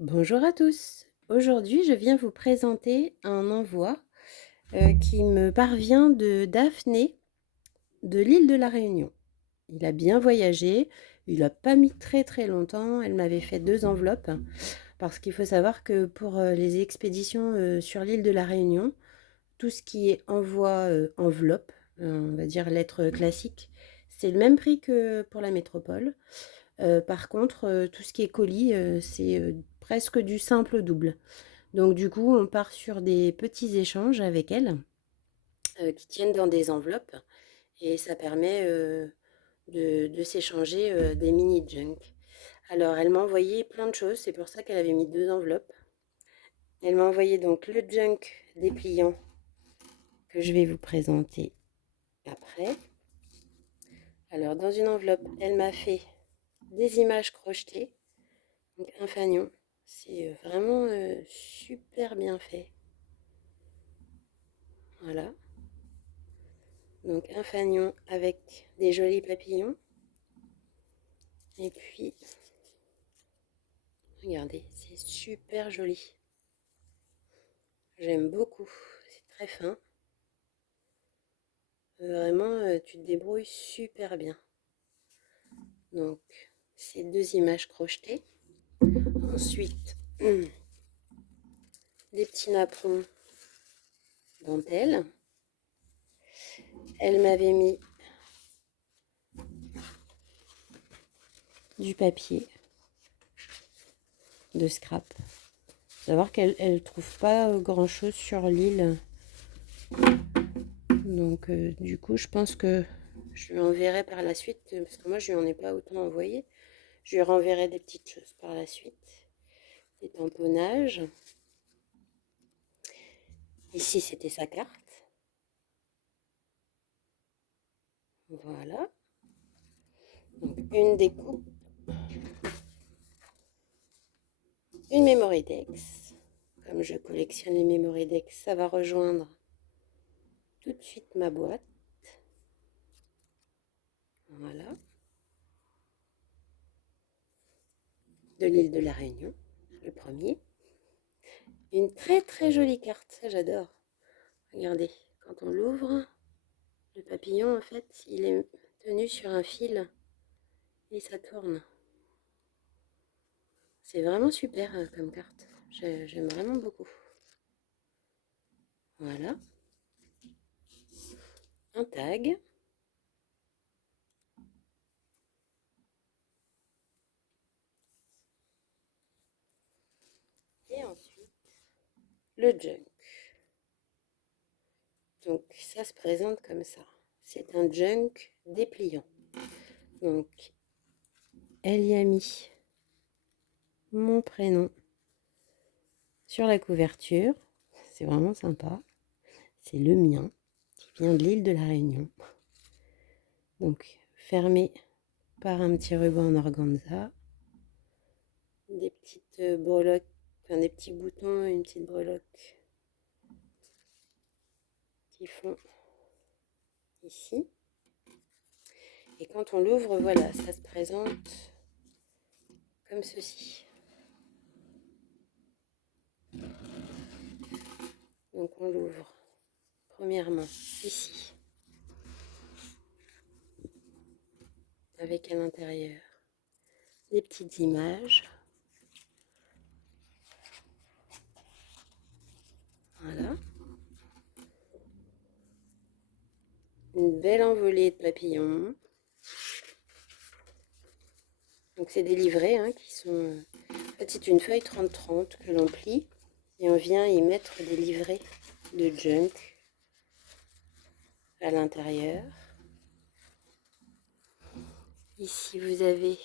Bonjour à tous. Aujourd'hui, je viens vous présenter un envoi qui me parvient de Daphné de l'île de la Réunion. Il a bien voyagé, il n'a pas mis très très longtemps. Elle m'avait fait 2 enveloppes parce qu'il faut savoir que pour les expéditions sur l'île de la Réunion, tout ce qui est envoi enveloppe, on va dire lettre classique, c'est le même prix que pour la métropole. Par contre, tout ce qui est colis, c'est presque du simple double. Donc du coup, on part sur des petits échanges avec elle qui tiennent dans des enveloppes et ça permet de s'échanger des mini junk. Alors, elle m'a envoyé plein de choses, c'est pour ça qu'elle avait mis 2 enveloppes. Elle m'a envoyé donc le junk dépliant que je vais vous présenter après. Alors, dans une enveloppe, elle m'a fait des images crochetées, donc un fanion. C'est vraiment super bien fait. Voilà. Donc un fanion avec des jolis papillons. Et puis, regardez, c'est super joli. J'aime beaucoup. C'est très fin. Vraiment, tu te débrouilles super bien. Donc, ces 2 images crochetées. Ensuite, des petits napperons dentelle. Elle m'avait mis du papier de scrap. Faut savoir qu'elle ne trouve pas grand chose sur l'île. Donc du coup, je pense que je lui enverrai par la suite, parce que moi je lui en ai pas autant envoyé. Je lui renverrai des petites choses par la suite. Des tamponnages. Ici, c'était sa carte. Voilà. Donc une découpe. Une Mémoridex. Comme je collectionne les Mémoridex, ça va rejoindre tout de suite ma boîte. Voilà. De l'île de la Réunion, le premier. Une très très jolie carte, ça j'adore. Regardez, quand on l'ouvre, le papillon en fait, il est tenu sur un fil et ça tourne. C'est vraiment super comme carte. J'aime vraiment beaucoup. Voilà. Un tag. Et ensuite, le junk. Donc ça se présente comme ça. C'est un junk dépliant. Donc elle y a mis mon prénom sur la couverture. C'est vraiment sympa. C'est le mien qui vient de l'île de la Réunion. Donc fermé par un petit ruban en organza. Des petites breloques, enfin des petits boutons, une petite breloque qui font ici. Et quand on l'ouvre, voilà, ça se présente comme ceci. Donc on l'ouvre premièrement ici, avec à l'intérieur des petites images. Voilà. Une belle envolée de papillons. Donc c'est des livrets qui sont... En fait c'est une feuille 30-30 que l'on plie et on vient y mettre des livrets de junk à l'intérieur. Ici vous avez,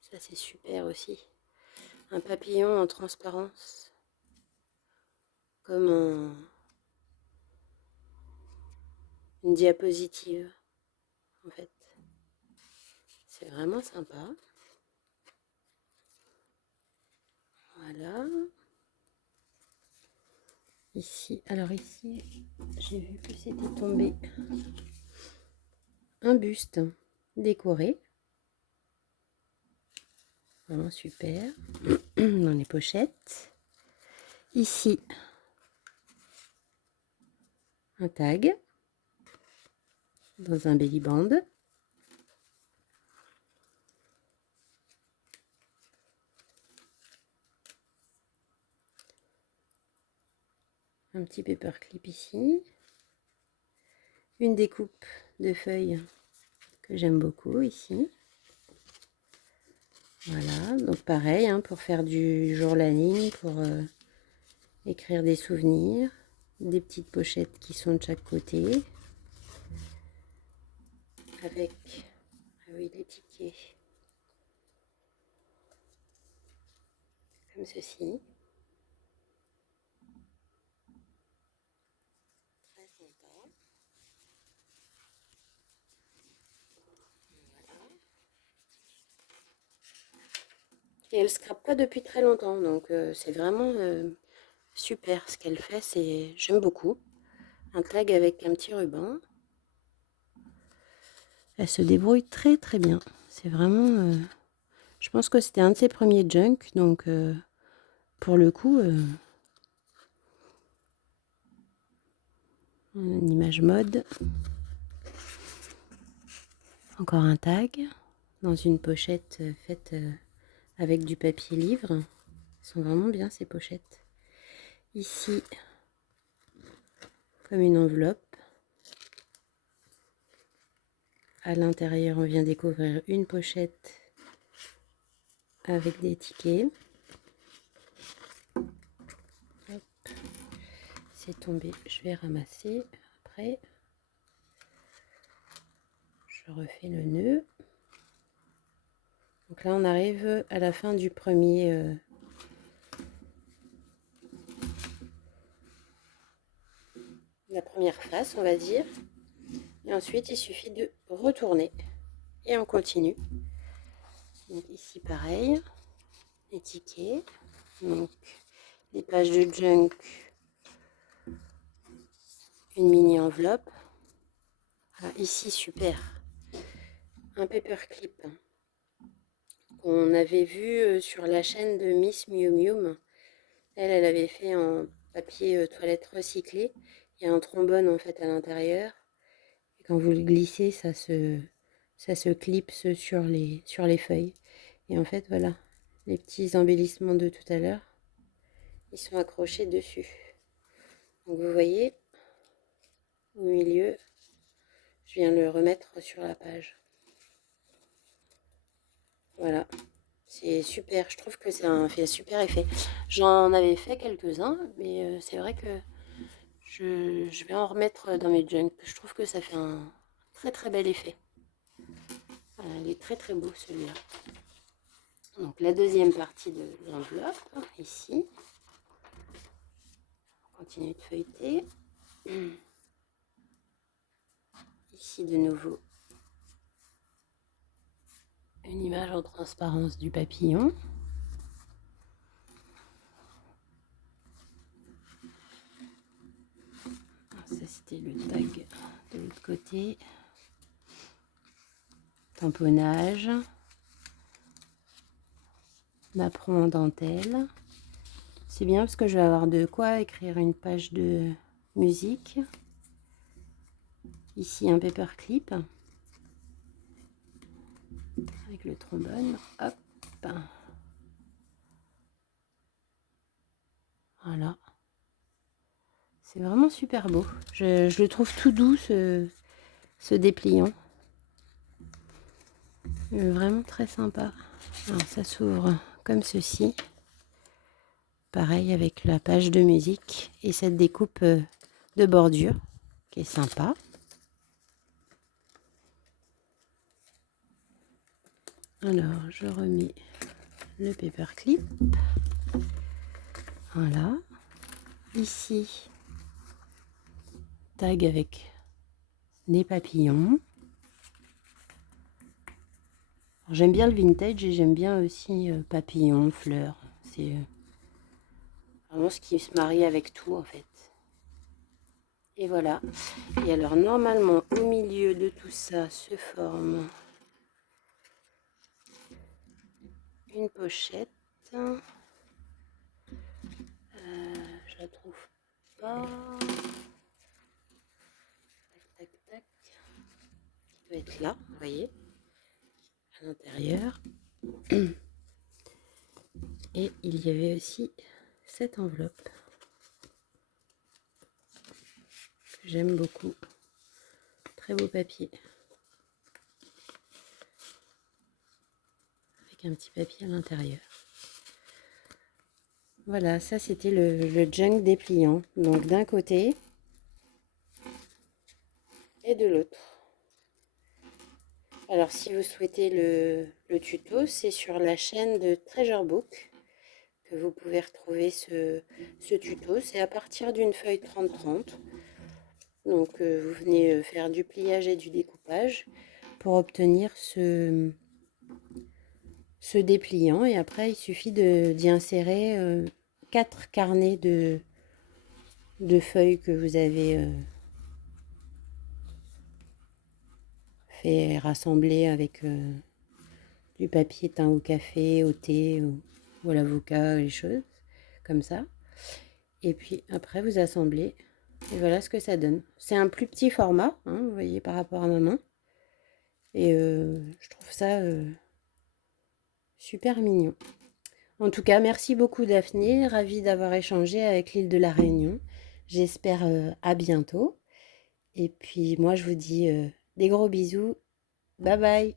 ça c'est super aussi, un papillon en transparence, comme une diapositive en fait. C'est vraiment sympa. Voilà. Ici, alors ici, j'ai vu que c'était tombé un buste décoré. Vraiment super. dans les pochettes. Ici, un tag dans un belly band. Un petit paperclip ici. Une découpe de feuilles que j'aime beaucoup ici. Voilà, donc pareil, hein, pour faire du journaling, pour écrire des souvenirs. Des petites pochettes qui sont de chaque côté. Avec, ah oui, les tickets. Comme ceci. Très sympa. Voilà. Et elle ne scrape pas depuis très longtemps, donc c'est vraiment super ce qu'elle fait, j'aime beaucoup. Un tag avec un petit ruban. Elle se débrouille très très bien. C'est vraiment... je pense que c'était un de ses premiers junk, donc pour le coup, une image mode. Encore un tag dans une pochette faite avec du papier livre. Elles sont vraiment bien ces pochettes. Ici, comme une enveloppe. À l'intérieur, on vient découvrir une pochette avec des tickets. C'est tombé, je vais ramasser après. Je refais le nœud. Donc là, on arrive à la fin du premier la première face, on va dire. Et ensuite, il suffit de retourner et on continue. Donc ici, pareil, les tickets. Donc les pages de junk, une mini enveloppe. Ah, ici, super, un paperclip qu'on avait vu sur la chaîne de Miss Miu Miu. Elle avait fait en papier toilette recyclé. Il y a un trombone en fait à l'intérieur. Et quand vous le glissez, ça se clipse sur les feuilles. Et en fait, voilà, les petits embellissements de tout à l'heure, ils sont accrochés dessus. Donc vous voyez, au milieu, je viens le remettre sur la page. Voilà, c'est super. Je trouve que c'est un fait super effet. J'en avais fait quelques-uns, mais c'est vrai que je vais en remettre dans mes junk. Je trouve que ça fait un très très bel effet. Voilà, il est très très beau celui-là. Donc la deuxième partie de l'enveloppe, ici. On continue de feuilleter. Ici de nouveau une image en transparence du papillon. Ça c'était le tag de l'autre côté. Tamponnage. Napperon en dentelle. C'est bien parce que je vais avoir de quoi écrire une page de musique. Ici un paperclip avec le trombone. Hop. Voilà. C'est vraiment super beau. Je le trouve tout doux ce dépliant. Vraiment très sympa. Alors, ça s'ouvre comme ceci. Pareil avec la page de musique et cette découpe de bordure qui est sympa. Alors je remets le paperclip. Voilà. Ici, tag avec des papillons. J'aime bien le vintage et j'aime bien aussi papillons, fleurs. C'est vraiment ce qui se marie avec tout en fait. Et voilà. Et alors normalement au milieu de tout ça se forme une pochette. la trouve pas. Tac, tac, tac. Il doit être là, vous voyez, à l'intérieur. Et il y avait aussi cette enveloppe que j'aime beaucoup. Très beau papier. Avec un petit papier à l'intérieur. Voilà, ça c'était le junk dépliant. Donc d'un côté et de l'autre. Alors si vous souhaitez le tuto, c'est sur la chaîne de Treasure Book que vous pouvez retrouver ce tuto. C'est à partir d'une feuille 30-30. Donc vous venez faire du pliage et du découpage pour obtenir ce dépliant. Et après il suffit d'y insérer 4 carnets de feuilles que vous avez fait rassembler avec du papier teint au café, au thé ou à l'avocat, les choses comme ça. Et puis après vous assemblez et voilà ce que ça donne. C'est un plus petit format, hein, vous voyez, par rapport à ma main. Et je trouve ça super mignon. En tout cas, merci beaucoup Daphné, ravie d'avoir échangé avec l'île de la Réunion. J'espère à bientôt. Et puis moi je vous dis des gros bisous. Bye bye.